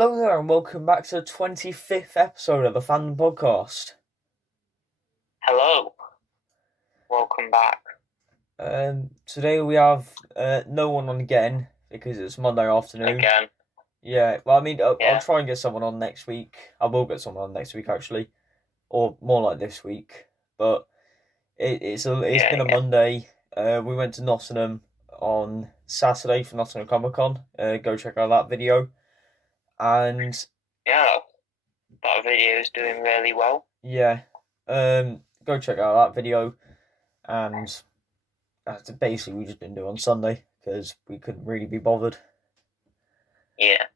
Hello there, and welcome back to the 25th episode of the Fandom Podcast. Hello. Welcome back. Today we have no one on again because it's Monday afternoon. Again. Yeah, well, I mean, I'll Yeah. try and get someone on next week. I will get someone on next week, actually, or more like this week. But it's been a Monday. We went to Nottingham on Saturday for Nottingham Comic Con. Go check out that video. And Yeah, that video is doing really well. yeah, go check out that video. And that's basically we just didn't do it on Sunday because we couldn't really be bothered. Yeah.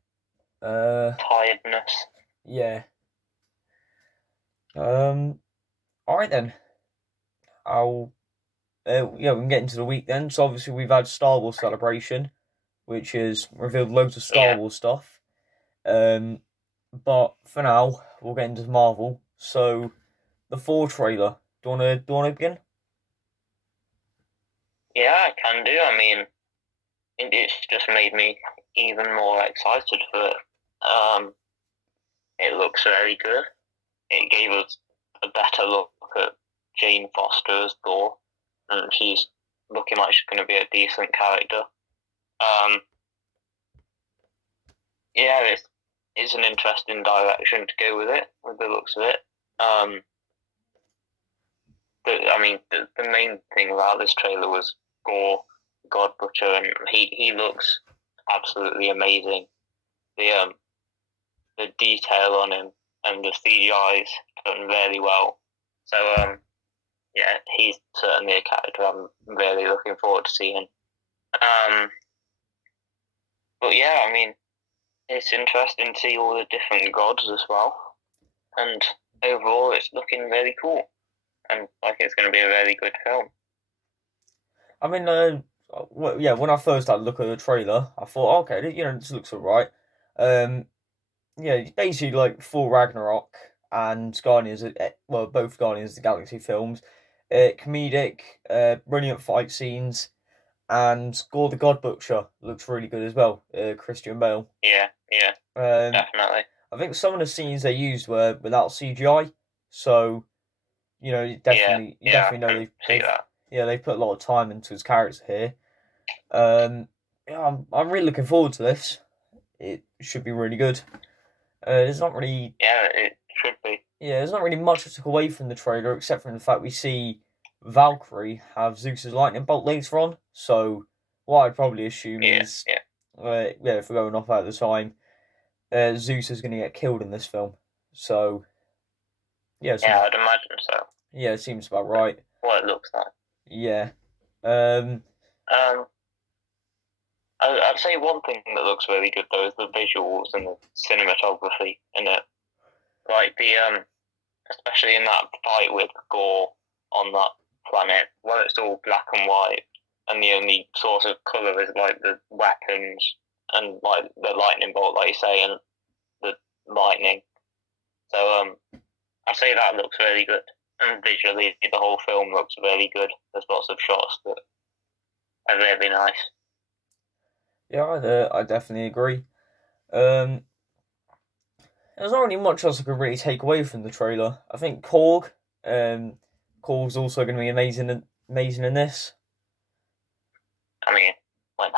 Tiredness. Yeah. Alright then. We can get into the week then. So obviously we've had Star Wars Celebration, which has revealed loads of Star Wars stuff. But for now, we'll get into Marvel. So the Thor trailer. Do you wanna begin? Yeah, I can do. I mean, it's just made me even more excited for it. It looks very good. It gave us a better look at Jane Foster as Thor, and she's looking like she's going to be a decent character. Yeah, it's an interesting direction to go with it, with the looks of it. The main thing about this trailer was Gore, God Butcher, and he looks absolutely amazing. The detail on him and the CGI's done really well. So yeah, he's certainly a character I'm really looking forward to seeing. But yeah, I mean, it's interesting to see all the different gods as well, and overall, it's looking really cool, and like it's going to be a really good film. I mean, when I first started looking at the trailer, I thought, okay, this looks alright. It's basically like Thor Ragnarok and both Guardians of the Galaxy films. Comedic, brilliant fight scenes, and Gore the God Butcher looks really good as well. Christian Bale. Yeah, definitely. I think some of the scenes they used were without CGI, so you definitely know they put a lot of time into his character here. I'm really looking forward to this. It should be really good. There's not really. Yeah, it should be. Yeah, there's not really much to take away from the trailer except from the fact we see Valkyrie have Zeus's lightning bolt later on. So what I'd probably assume is, if we're going off at the time, Zeus is going to get killed in this film. So yeah, I'd imagine so. Yeah, it seems about right. What it looks like. Yeah. I'd say one thing that looks really good though is the visuals and the cinematography in it. Like especially in that fight with Gore on that planet, where it's all black and white, and the only source of colour is like the weapons and like the lightning bolt, like you say, and the lightning. So I'd say that looks really good, and visually the whole film looks really good. There's lots of shots that are really nice. Yeah, I definitely agree. There's not really much else I could really take away from the trailer. I think Korg, Korg's also going to be amazing in this. I mean,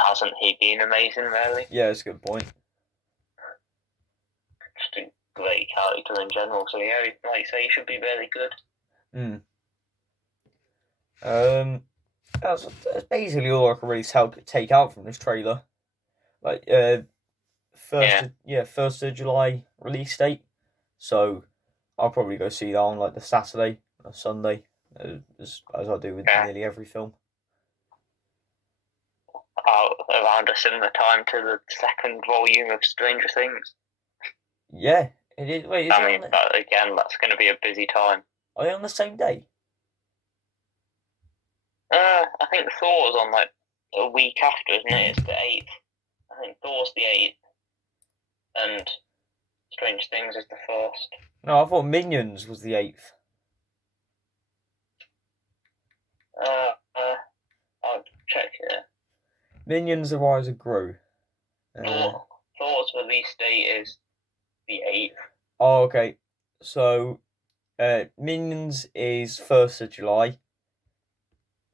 hasn't he been amazing, really? Yeah, it's a good point. Just a great character in general, so yeah, like you say, he should be really good. That's basically all I can really take out from this trailer. Like, first of July release date. So I'll probably go see that on like the Saturday or Sunday, as I do with nearly every film. Around a similar time to the second volume of Stranger Things. Yeah, it is. Wait, that's going to be a busy time. Are they on the same day? I think Thor's on like a week after, isn't it? It's the 8th. I think Thor's the 8th, and Stranger Things is the 1st. No, I thought Minions was the 8th. I'll check here. Minions: The Rise of Gru. Thor's release date is the 8th. Oh, okay. So, Minions is 1st of July.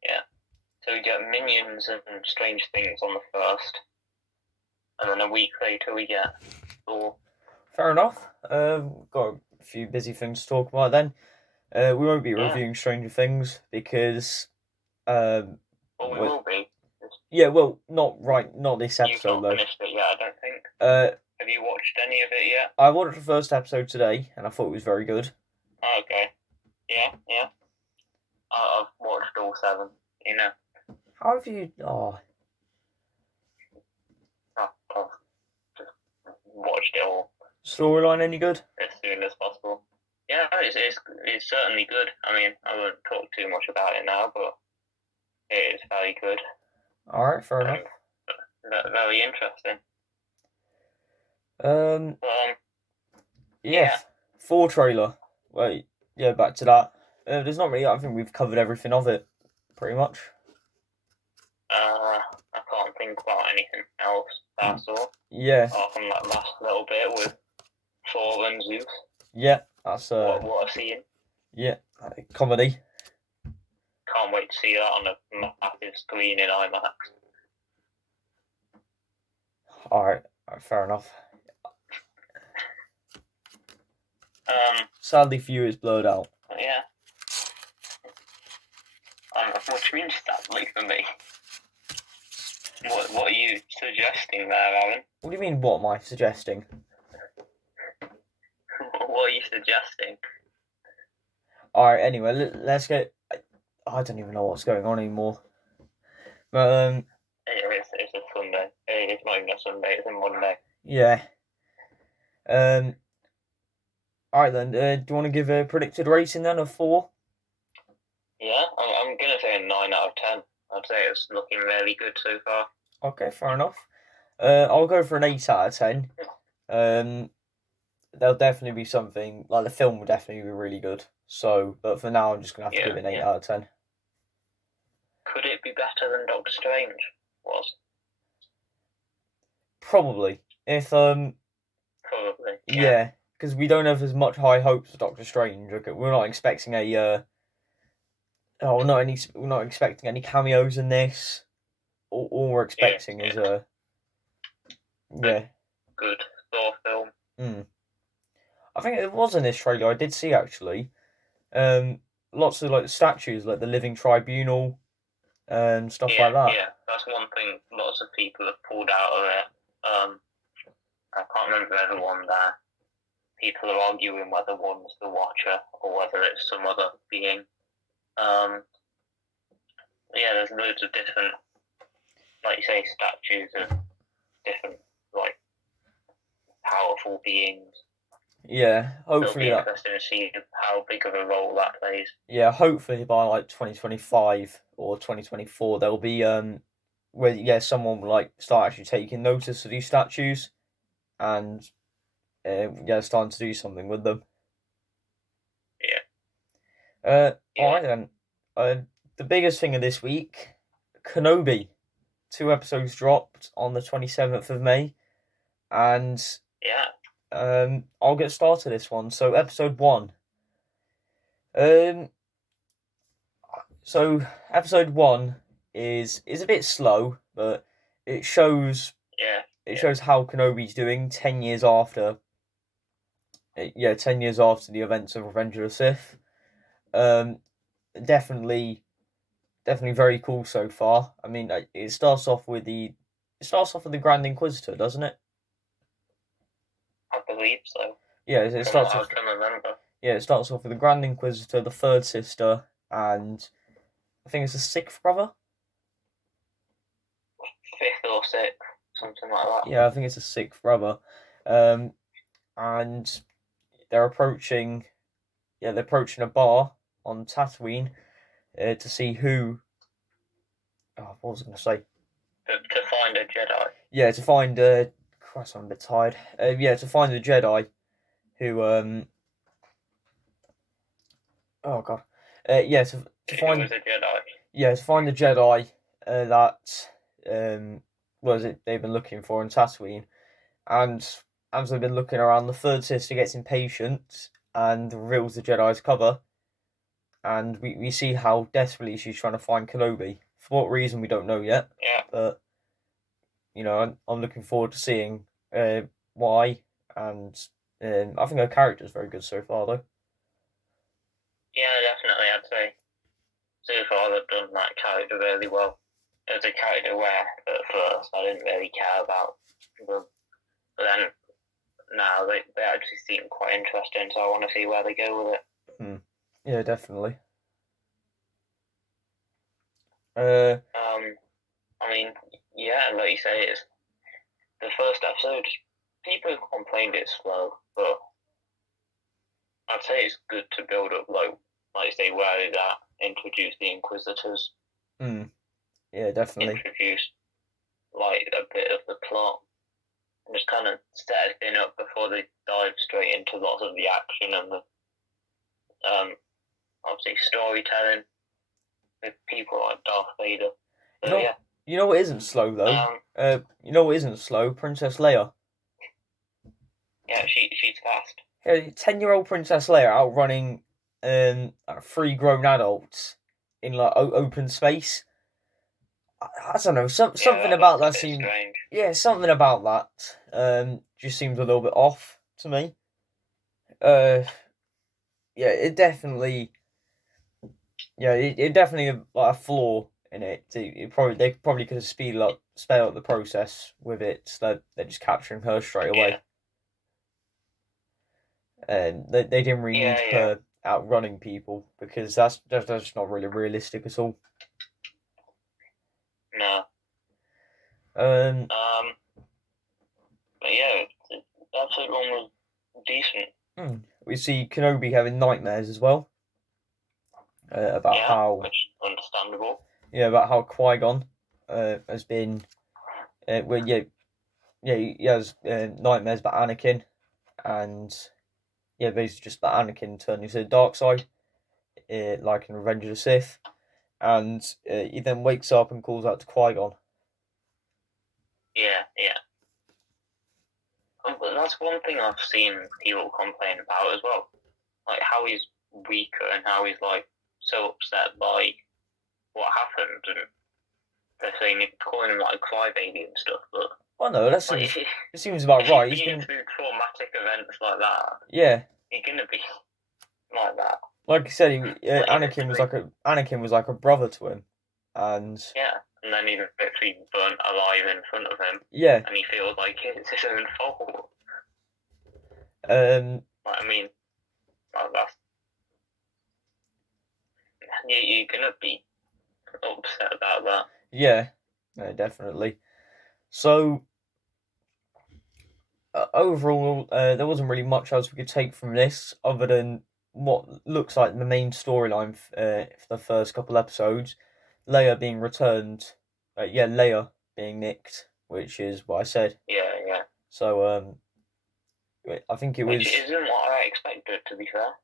Yeah. So we get Minions and Strange Things on the 1st. And then a week later we get Thor. Fair enough. Got a few busy things to talk about then. We won't be reviewing Stranger Things because... well, we will be. Yeah, well, not this episode, You've not finished it yet, I don't think. Have you watched any of it yet? I watched the first episode today, and I thought it was very good. Oh, okay. Yeah. I've watched all 7, you know. How have you... Oh. I've just watched it all. Storyline any good? As soon as possible. Yeah, it's certainly good. I mean, I won't talk too much about it now, but it is very good. Alright, fair enough. Very interesting. Yeah. Thor trailer. Wait, yeah, back to that. There's not really... I think we've covered everything of it, pretty much. I can't think about anything else that I saw. Yeah. Apart from that last little bit with Thor and Zeus. Yeah, that's... What a scene. Yeah, comedy. Can't wait to see that on a massive screen in IMAX. Alright, fair enough. Sadly for you, it's blurred out. Yeah. What do you mean sadly for me? What are you suggesting there, Aaron? What do you mean, what am I suggesting? What are you suggesting? Alright, anyway, let's get... I don't even know what's going on anymore. But, It's a Sunday. It's not even a Sunday, it's a Monday. Yeah. Alright then, do you want to give a predicted rating then of 4? Yeah, I'm going to say a 9 out of 10. I'd say it's looking really good so far. Okay, fair enough. I'll go for an 8 out of 10. There'll definitely be something, like the film will definitely be really good. So, but for now, I'm just going to have to give it an 8 out of 10. Could it be better than Doctor Strange was? Probably. If, Probably. Yeah, because we don't have as much high hopes for Doctor Strange. Okay, we're not expecting we're not expecting any cameos in this. All we're expecting is a good Thor film. I think it was in this trailer. I did see actually. Lots of like statues, like the Living Tribunal, and stuff like that. Yeah, that's one thing. Lots of people have pulled out of it. I can't remember everyone there. People are arguing whether one's the Watcher or whether it's some other being. There's loads of different, like you say, statues of different, like, powerful beings. Yeah, hopefully it'll be interesting to see how big of a role that plays. Yeah, hopefully by like 2025 or 2024 there'll be where someone will like start actually taking notice of these statues and starting to do something with them. Yeah. Alright then. The biggest thing of this week, Kenobi. 2 episodes dropped on the 27th of May, and I'll get started this one. So episode 1. So episode 1 is a bit slow, but it shows how Kenobi's doing 10 years after. 10 years after the events of Revenge of the Sith. Definitely very cool so far. I mean, it starts off with the Grand Inquisitor, doesn't it? I believe so. Yeah, it starts off. I can remember. Yeah, it starts off with the Grand Inquisitor, the third sister, and I think it's the 6th brother. 5th or 6th, something like that. Yeah, I think it's the 6th brother. And they're approaching a bar on Tatooine to see who. Oh, what was I going to say? To find a Jedi. Yeah, to find. Christ, I'm a bit tired. To find the Jedi who. Oh God. To find. Who was a Jedi? Yeah, to find the Jedi that they've been looking for in Tatooine, and as they've been looking around, the third sister gets impatient and reveals the Jedi's cover. And we see how desperately she's trying to find Kenobi. For what reason, we don't know yet. Yeah. But, I'm looking forward to seeing why. And I think her character's very good so far, though. Yeah, definitely, I'd say. So far, they've done that character really well. As a character where, at first, I didn't really care about them. But then, now, they actually seem quite interesting, so I want to see where they go with it. Yeah, definitely. I mean, yeah, like you say, it's the first episode. People have complained it's slow, but I'd say it's good to build up, like you say, where is that? Introduce the Inquisitors. Yeah, definitely. Introduce like a bit of the plot, and just kind of set everything up before they dive straight into lots of the action and the obviously storytelling with people like Darth Vader. So, yeah. You know what isn't slow though? You know what isn't slow? Princess Leia. Yeah, she's fast. 10-year-old Princess Leia outrunning 3 grown adults in like open space. I don't know. Something about that seems strange. Yeah, something about that just seems a little bit off to me. Yeah, it definitely like a flaw in it. They probably could have sped up the process with it. So they're just capturing her straight away. And they didn't really need her outrunning people because that's not really realistic at all. No. But yeah, episode 1 was decent. We see Kenobi having nightmares as well. About how, which is understandable. Yeah, about how Qui-Gon has been. He has nightmares about Anakin, and basically just about Anakin turning to the dark side, like in Revenge of the Sith, and he then wakes up and calls out to Qui-Gon. Yeah. But that's one thing I've seen people complain about as well, like how he's weaker and how he's like so upset by what happened, and they're saying calling him like a crybaby and stuff. But no, it seems about right. He's been through traumatic events like that. Yeah, he's gonna be like that. Like you said, Anakin was like a brother to him, and then he's literally burnt alive in front of him. Yeah, and he feels like it's his own fault. I mean, that's you're gonna be upset about that. Yeah, definitely. So overall, there wasn't really much else we could take from this other than what looks like the main storyline for the first couple episodes. Leia being returned. Leia being nicked, which is what I said. Yeah. So I think it was. Which isn't what I expected, to be fair.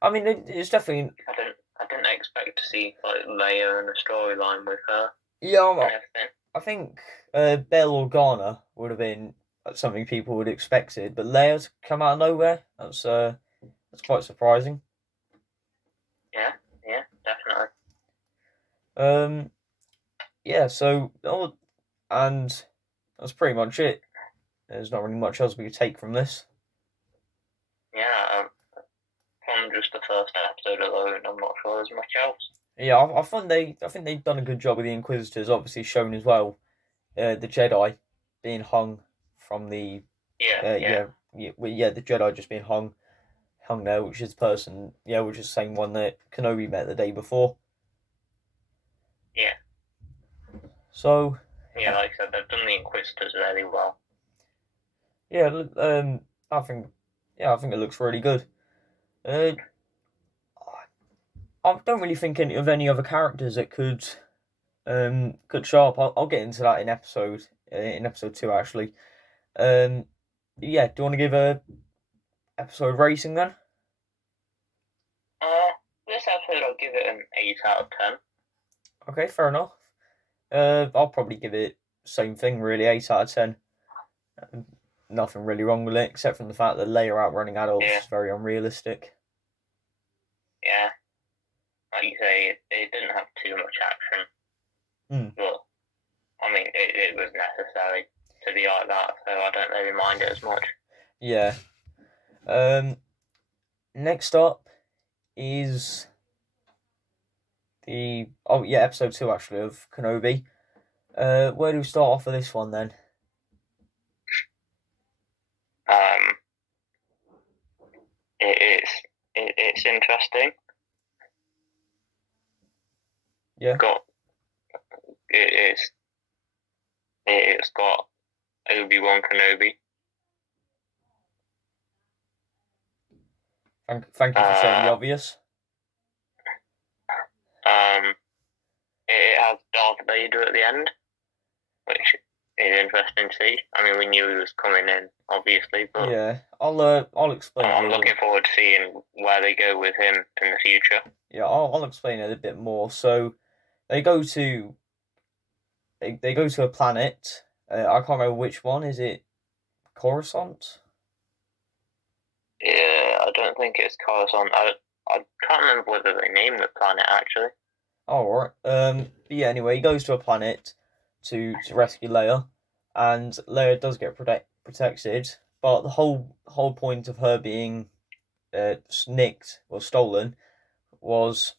I mean, it's definitely. I didn't expect to see like Leia and a storyline with her. Yeah, I think Bail Organa would have been something people would have expected, but Leia's come out of nowhere. That's quite surprising. Yeah, definitely. So and that's pretty much it. There's not really much else we could take from this. Yeah, from just the first episode alone, I'm not sure there's much else. Yeah, I think they've done a good job with the Inquisitors, obviously shown as well. The Jedi being hung from the the Jedi just being hung there, which is which is the same one that Kenobi met the day before. Yeah. So. Yeah, like I said, they've done the Inquisitors really well. Yeah, I think it looks really good. I don't really think of any other characters that could show up. I'll get into that in episode 2 actually. Do you want to give a episode rating then? This episode I'll give it an 8 out of 10. Okay, fair enough. I'll probably give it same thing really, 8 out of 10. nothing really wrong with it, except from the fact that Leia outrunning adults is very unrealistic. Yeah. Like you say, it didn't have too much action. But, I mean, it was necessary to be like that, so I don't really mind it as much. Yeah. Next up is episode 2 actually of Kenobi. Where do we start off with this one then? It's interesting. Yeah. It's got Obi-Wan Kenobi. Thank you for saying the obvious. It has Darth Vader at the end, which is interesting to see. I mean, we knew he was coming in, obviously, but yeah, I'll explain. I'm looking forward to seeing where they go with him in the future. Yeah, I'll explain it a bit more. So they go to a planet. I can't remember which one. Is it Coruscant? Yeah, I don't think it's Coruscant. I can't remember whether they named the planet actually. Oh, right. But yeah, anyway, he goes to a planet to rescue Leia, and Leia does get protected, but the whole point of her being nicked or stolen was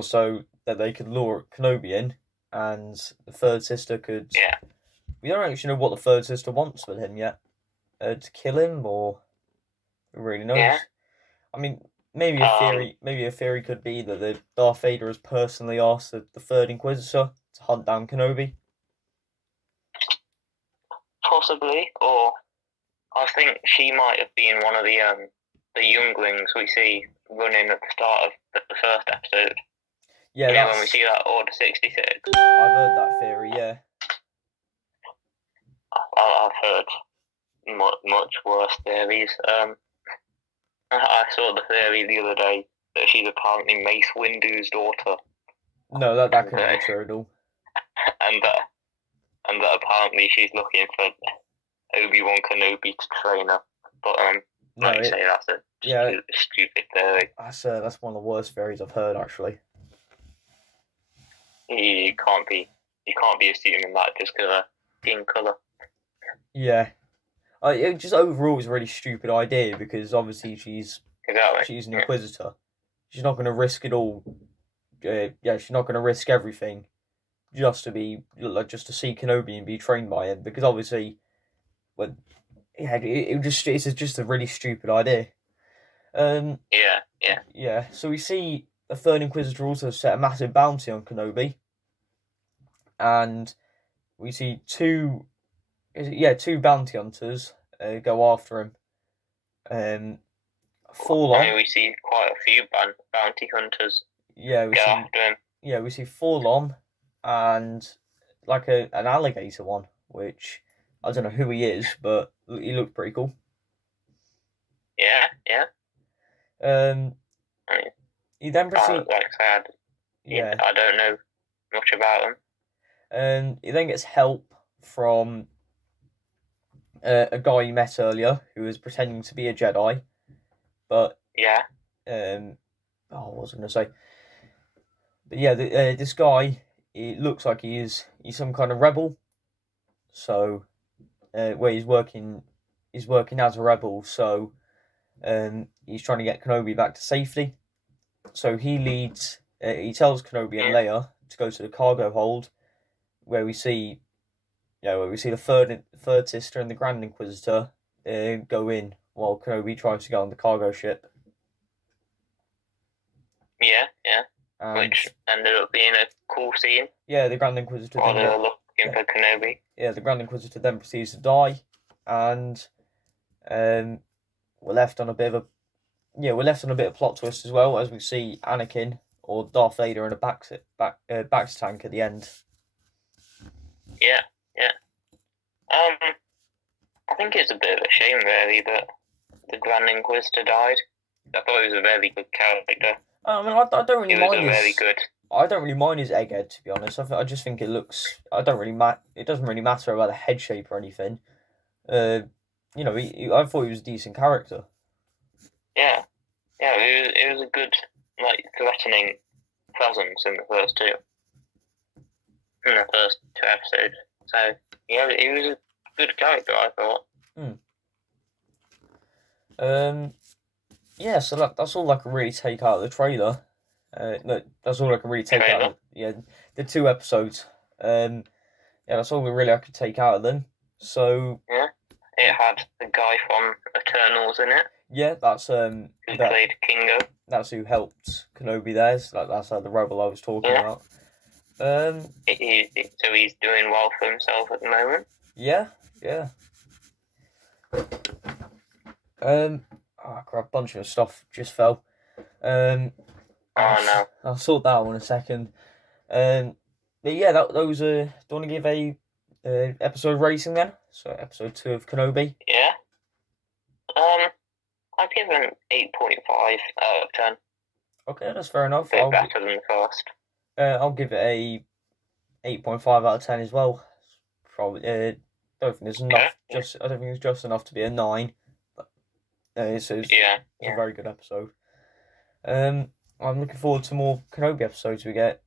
so that they could lure Kenobi in, and the third sister could. Yeah. We don't actually know what the third sister wants with him yet. To kill him, or who really knows? Yeah. I mean, maybe a theory could be that the Darth Vader has personally asked the third Inquisitor to hunt down Kenobi. Possibly, or I think she might have been one of the younglings we see running at the start of the first episode. Yeah, when we see that Order 66. I've heard that theory. Yeah. I've heard much worse theories. I saw the theory the other day that she's apparently Mace Windu's daughter. No, that couldn't be true at all. And that apparently she's looking for Obi-Wan Kenobi to train her. But like you say, that's a stupid theory. That's one of the worst theories I've heard actually. You can't be assuming that just because of skin colour. Yeah. It just overall is a really stupid idea because obviously she's an Inquisitor. She's not going to risk it all. She's not going to risk everything just to see Kenobi and be trained by him because obviously, it's just a really stupid idea. Yeah. So we see the third Inquisitor also set a massive bounty on Kenobi, and we see two bounty hunters go after him. Forlom. We see quite a few bounty hunters. After him. Yeah, we see Forlom and like an alligator one, which I don't know who he is, but he looks pretty cool. Yeah. He then proceeds. I don't know much about him. He then gets help from a guy you met earlier who was pretending to be a Jedi, but what was I going to say? But yeah, this guy, it looks like he's some kind of rebel. So, where he's working as a rebel. So, he's trying to get Kenobi back to safety. So he tells Kenobi and Leia to go to the cargo hold, where we see the third sister and the Grand Inquisitor go in while Kenobi tries to get on the cargo ship. Yeah. Which ended up being a cool scene. Yeah, the Grand Inquisitor. While they were looking for Kenobi. Yeah, the Grand Inquisitor then proceeds to die, and we're left on a bit of plot twist as well, as we see Anakin or Darth Vader in a Bacta tank at the end. Yeah. I think it's a bit of a shame, really, that the Grand Inquisitor died. I thought he was a very good character. I mean, I don't really mind. He was very good. I don't really mind his egghead, to be honest. I just think it looks. It doesn't really matter about the head shape or anything. I thought he was a decent character. Yeah, it was a good, like, threatening presence in the first two episodes. So yeah, he was a good character, I thought. Yeah, so that's all I can really take out of the trailer. No, that's all I can really take out of the 2 episodes. Yeah, that's all I could take out of them. So yeah, it had the guy from Eternals in it. Yeah, that's who played Kingo. That's who helped Kenobi there. So that's the rebel I was talking about. So he's doing well for himself at the moment. Yeah. Oh crap! A bunch of stuff just fell. Oh no! I'll sort that out in a second. But yeah, those are. Do you want to give a episode rating then? So episode 2 of Kenobi. Yeah. I'd give it an 8.5 out of 10. Okay, that's fair enough. A bit better than the first. I'll give it a 8.5 out of 10 as well. Probably. Don't think there's enough. I don't think it's just enough to be a 9. But, it's a very good episode. I'm looking forward to more Kenobi episodes. We get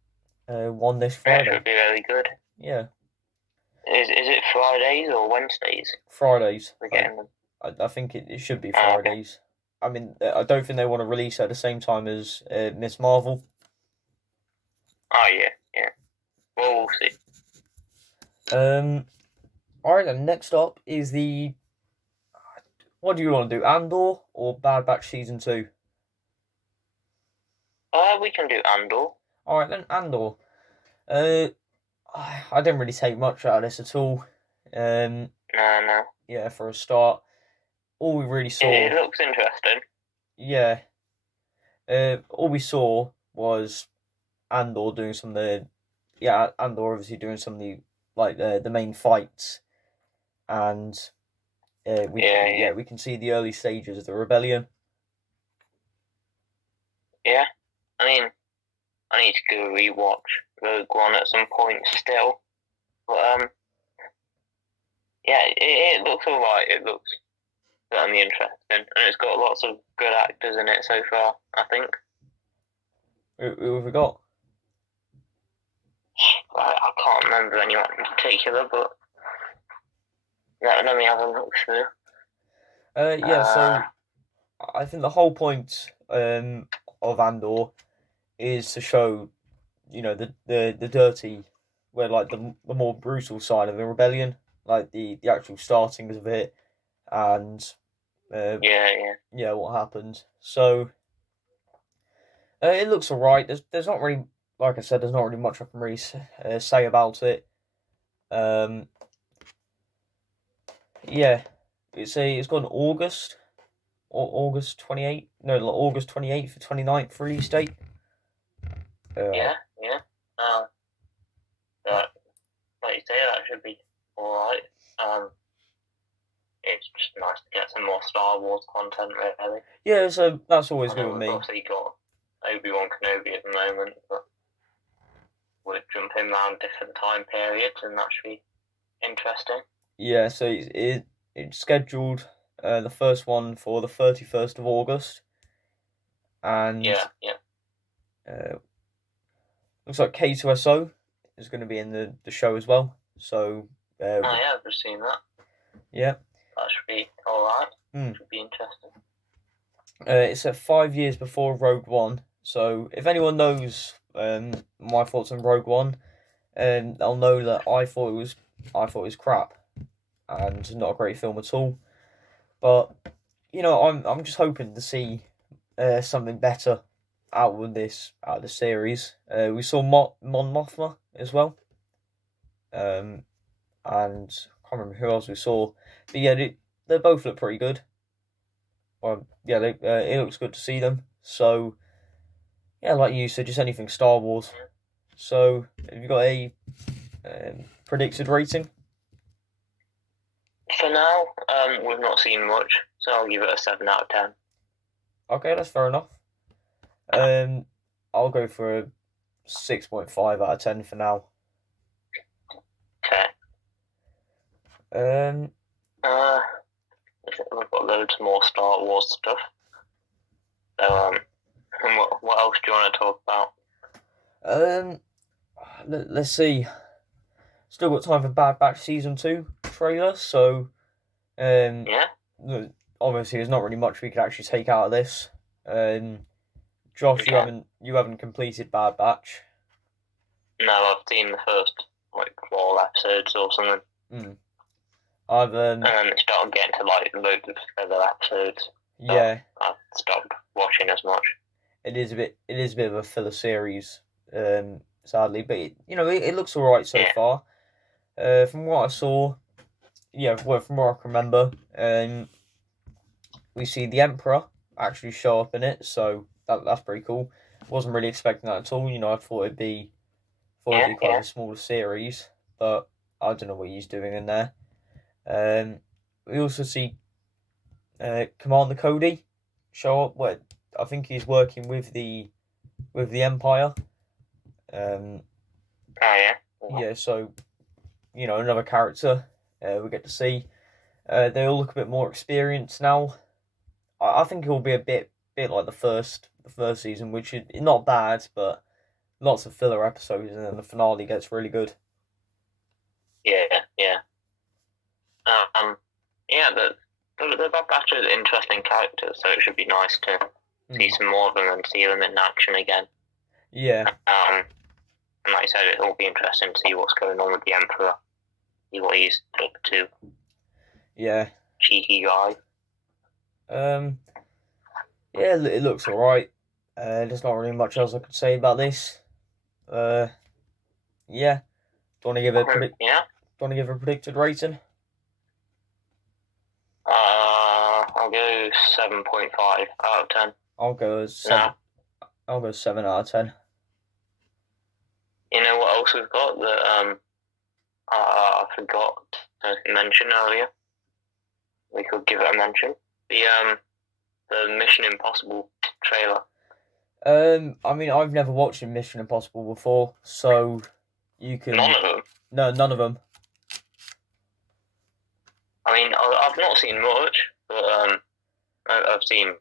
one this Friday. That should be really good. Yeah. Is it Fridays or Wednesdays? Fridays. We're getting them. I think it should be Fridays. Okay. I mean, I don't think they want to release it at the same time as Miss Marvel. Oh yeah. Well, we'll see. Alright then, next up is the... What do you want to do, Andor or Bad Batch Season 2? We can do Andor. Alright then, Andor. I didn't really take much out of this at all. No. Yeah, for a start. All we really saw... It looks interesting. Yeah. All we saw was Andor doing some of the... Yeah, Andor obviously doing some of the... Like, the main fights. And... we can see the early stages of the rebellion. Yeah. I mean, I need to go rewatch Rogue One at some point still. But, yeah, it looks alright. It looks certainly interesting. And it's got lots of good actors in it so far, I think. Who have we got? I can't remember anyone in particular, but let me have a look through. So I think the whole point of Andor is to show, the dirty, where like the more brutal side of the rebellion, like the actual startings of it, and what happened. So it looks alright. There's not really, like I said, there's not really much I can really say about it. It's got an August 28th, August 28th for 29th release date. Like you say, that should be alright. It's just nice to get some more Star Wars content, really. Yeah, so that's always good with me. Obviously got Obi-Wan Kenobi at the moment, but we're jumping around different time periods, and that should be interesting. Yeah, so it's scheduled the first one for the 31st of August. And looks like K2SO is going to be in the show as well. So I've just seen that. Yeah. That should be alright. Should be interesting. It's set 5 years before Rogue One. So if anyone knows my thoughts on Rogue One, they'll know that I thought it was crap and not a great film at all. But I'm just hoping to see something better out of the series. We saw Mon Mothma as well, and I can't remember who else we saw. But yeah, they both look pretty good. Well, yeah, it looks good to see them. So yeah, like you said, just anything Star Wars. So have you got a predicted rating? For now, we've not seen much, so I'll give it a 7 out of 10. Okay, that's fair enough. I'll go for a 6.5 out of 10 for now. Okay. we've got loads more Star Wars stuff. So, what else do you want to talk about? Let's see. Still got time for Bad Batch Season 2 trailer, so Yeah. Obviously there's not really much we could actually take out of this. Josh, Okay. you haven't completed Bad Batch. No, I've seen the first 4 episodes or something. I've and then it started getting to loads of other episodes. Yeah. I've stopped watching as much. It is a bit of a filler series, sadly, but it looks alright so far. From what I saw, from what I can remember, we see the Emperor actually show up in it, so that's pretty cool. Wasn't really expecting that at all. I thought it'd be quite a smaller series, but I don't know what he's doing in there. We also see Commander Cody show up. Where I think he's working with the Empire. Yeah, so another character we get to see. They all look a bit more experienced now. I think it will be a bit like the first season, which is not bad, but lots of filler episodes, and then the finale gets really good. Yeah. They're Batch are interesting characters, so it should be nice to see some more of them and see them in action again. Yeah. And like I said, it'll be interesting to see what's going on with the Emperor, see what he's up to. Yeah. Cheeky guy. Yeah, it looks alright. There's not really much else I could say about this. Yeah. Do you want to give a predicted rating? I'll go 7.5 out of 10. I'll go 7. I'll go 7 out of 10. You know what else we've got that I forgot to mention earlier? We could give it a mention. The Mission Impossible trailer. I mean, I've never watched a Mission Impossible before, so you can. None of them. No, none of them. I mean, I've not seen much, but I've seen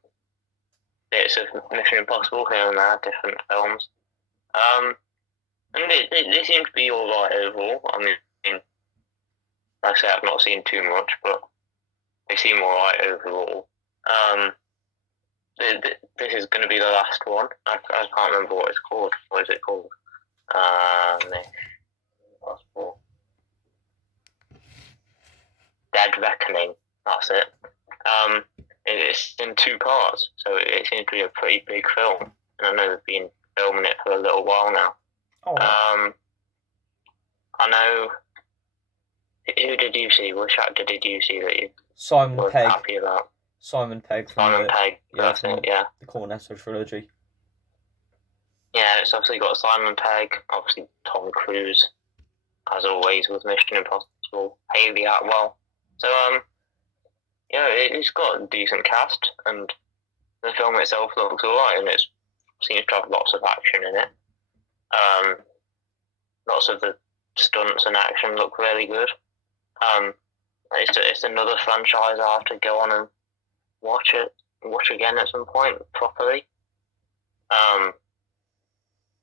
bits of Mission Impossible here and there, different films. And they seem to be all right overall. I mean, like I say, I've not seen too much, but they seem all right overall. This is going to be the last one. I can't remember what it's called. What is it called? Impossible. Dead Reckoning. That's it. It's in 2 parts, so it seems to be a pretty big film. And I know they've been filming it for a little while now. Oh. I know. Who did you see? Which actor did you see that you were happy about? Simon Pegg. Simon Pegg. That's it. Yeah. The Cornetto trilogy. Yeah, it's obviously got Simon Pegg, obviously Tom Cruise, as always with Mission Impossible, Haley Atwell. So it's got a decent cast, and the film itself looks alright, and it seems to have lots of action in it. Lots of the stunts and action look really good. It's another franchise I have to go on and watch again at some point properly.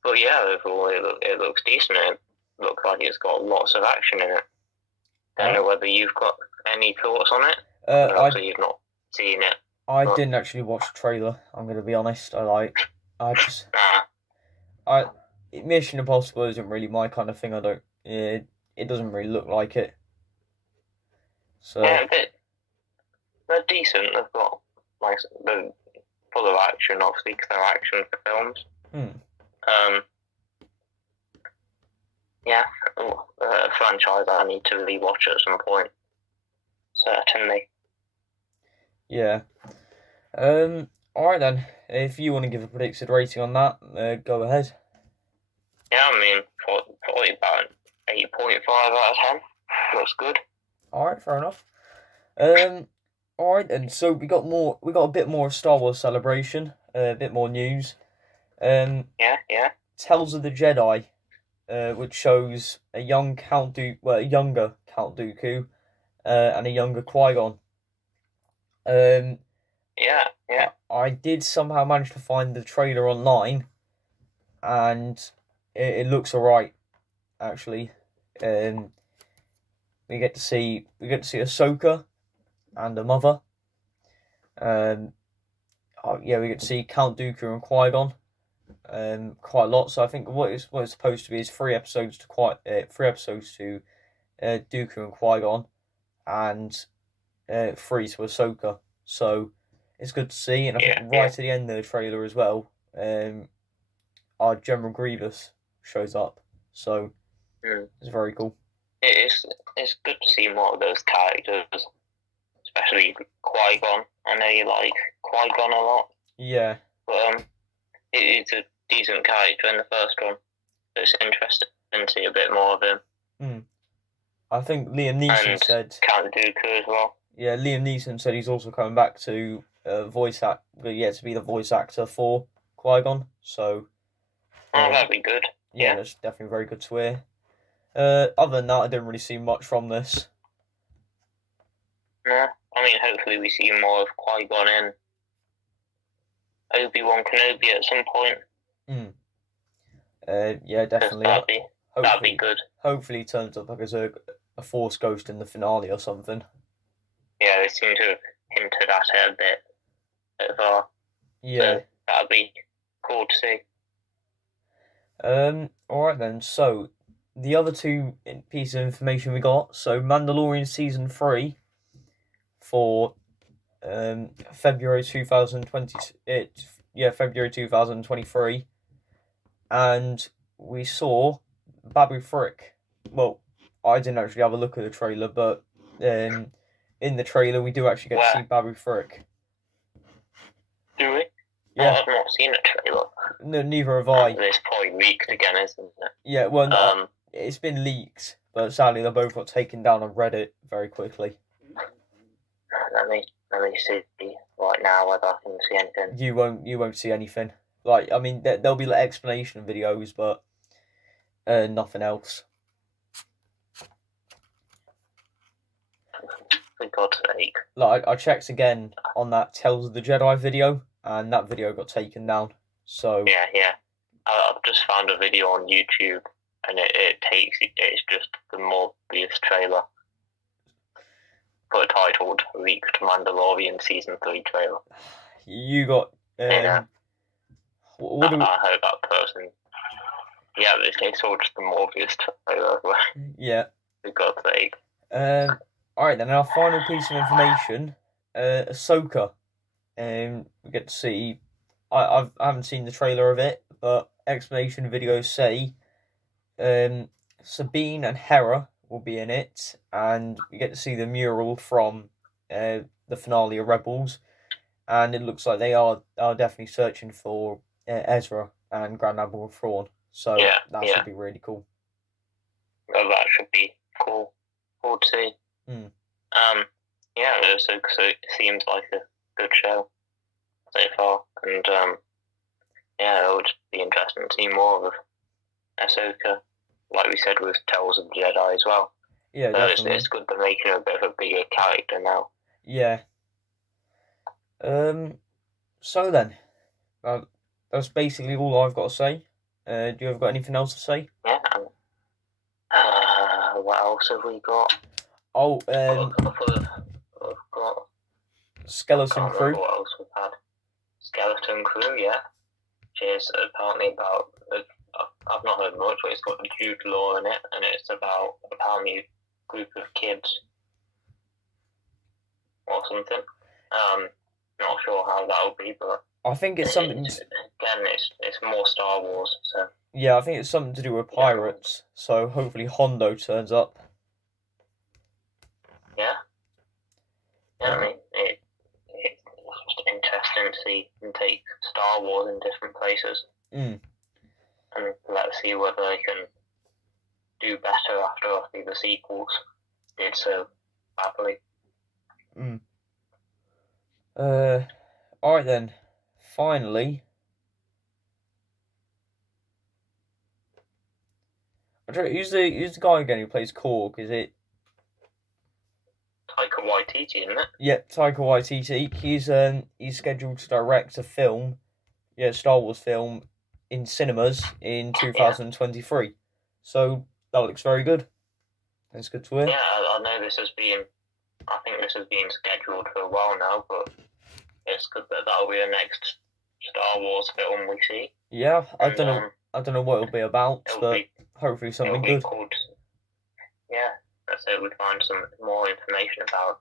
But yeah, overall it looks decent. It looks like it's got lots of action in it. Don't know whether you've got any thoughts on it. Obviously you've not seen it. I didn't actually watch the trailer. I'm going to be honest. Mission Impossible isn't really my kind of thing. It doesn't really look like it. So yeah, they're decent. They've got they're full of action, obviously, because they're action films. A franchise I need to rewatch at some point. Certainly. Yeah. Alright then. If you want to give a predicted rating on that, go ahead. Yeah, I mean, probably about 8.5 out of 10. Looks good. Alright, fair enough. Alright then, so we got a bit more of Star Wars Celebration, a bit more news. Yeah. Tales of the Jedi, which shows a younger Count Dooku, and a younger Qui-Gon. Yeah. I did somehow manage to find the trailer online, and it looks alright actually. We get to see Ahsoka and her mother. Yeah, we get to see Count Dooku and Qui-Gon. Quite a lot. So I think what it's supposed to be is 3 episodes to Dooku and Qui-Gon, and 3 to Ahsoka. So it's good to see, and I think right at the end of the trailer as well, our General Grievous shows up. So it's very cool. It's good to see more of those characters, especially Qui-Gon. I know you like Qui-Gon a lot. Yeah. But it's a decent character in the first one. It's interesting to see a bit more of him. I think Liam Neeson said Count Dooku as well. Yeah, Liam Neeson said he's also coming back to to be the voice actor for Qui-Gon. So that'd be good. Yeah, that's definitely very good to hear. Other than that, I didn't really see much from this. No, I mean, hopefully we see more of Qui-Gon in Obi-Wan Kenobi at some point. Yeah, definitely. That'd be good. Hopefully he turns up like as a Force ghost in the finale or something. Yeah, they seem to have hinted at it a bit so far. Yeah. So that'd be cool to see. Alright then, so the other 2 pieces of information we got, so Mandalorian Season 3 for February 2023, and we saw Babu Frick. Well, I didn't actually have a look at the trailer, but in the trailer we do actually get to see Babu Frick. Do we? Yeah. I've not seen a trailer. No, neither have I. It's probably leaked again, isn't it? Yeah, well, it's been leaked, but sadly they both got taken down on Reddit very quickly. Let me see right now whether I can see anything. You won't see anything. Like, I mean, there'll be like explanation videos, but nothing else. For God's sake. Like, I checked again on that Tales of the Jedi video, and that video got taken down. So yeah. I've just found a video on YouTube, and it's just the Morbius trailer, but titled "Leaked Mandalorian Season 3 Trailer." You got I hope that person. Yeah, it's all just the Morbius trailer. Yeah. For God's sake. Alright then, our final piece of information, Ahsoka. We get to see. I haven't seen the trailer of it, but explanation videos say Sabine and Hera will be in it, and we get to see the mural from the finale of Rebels, and it looks like they are definitely searching for Ezra and Grand Admiral Thrawn. So that should be really cool. Well, that should be cool to see. So it seems like a good show so far, and it would be interesting to see more of Ahsoka, like we said with Tales of the Jedi as well. Yeah, definitely. It's good they're making her a bit of a bigger character now. Yeah. So then, that's basically all I've got to say. Do you have got anything else to say? Yeah. What else have we got? I've got Skeleton Crew. What else we've had? Skeleton Crew, yeah. Which is apparently about. I've not heard much, but it's got Jude Law in it, and it's about apparently a group of kids or something. Not sure how that will be, but I think it's something. Again, it's more Star Wars, so. Yeah, I think it's something to do with pirates. So hopefully Hondo turns up. Yeah. I mean, it's just interesting to see them take Star Wars in different places. And let's see whether they can do better after the sequels did so badly. Alright then. Finally. Who's the guy again who plays Korg? Is it? Taika Waititi, isn't it? Yeah, Taika Waititi. He's scheduled to direct a film, Star Wars film, in cinemas in 2023. So that looks very good. That's good to hear. Yeah, I know this has been. I think this has been scheduled for a while now, but it's good that that'll be the next Star Wars film we see. Yeah, I don't know what it'll be about, but hopefully something good. Called, yeah, let's say we find some more information about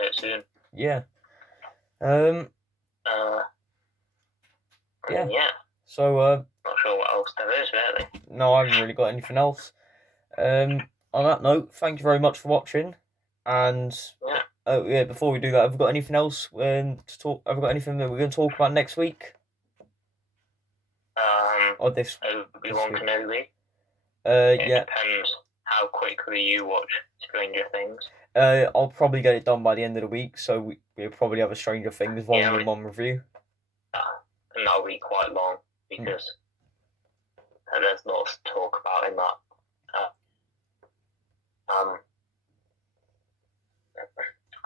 it soon. Yeah. Yeah. So not sure what else there is really. No, I haven't really got anything else. On that note, thank you very much for watching. And before we do that, have we got anything else to talk? Have we got anything that we're going to talk about next week? Or this? Obi-Wan Kenobi. It depends how quickly you watch Stranger Things. I'll probably get it done by the end of the week, so we'll probably have a Stranger Things Volume 1 review. And that'll be quite long because there's lots to talk about in that.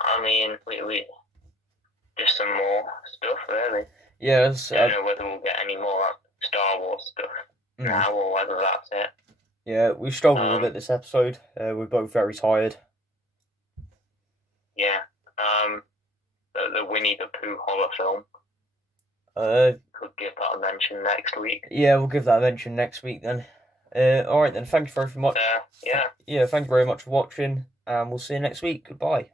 I mean, we just some more stuff, really. Yes. I don't know whether we'll get any more Star Wars stuff now or whether that's it. Yeah, we struggled with it this episode. We're both very tired. Yeah. The Winnie the Pooh horror film. Could give that a mention next week. Yeah, we'll give that a mention next week then. Alright then, thank you very much. Yeah. Yeah, thank you very much for watching, and we'll see you next week. Goodbye.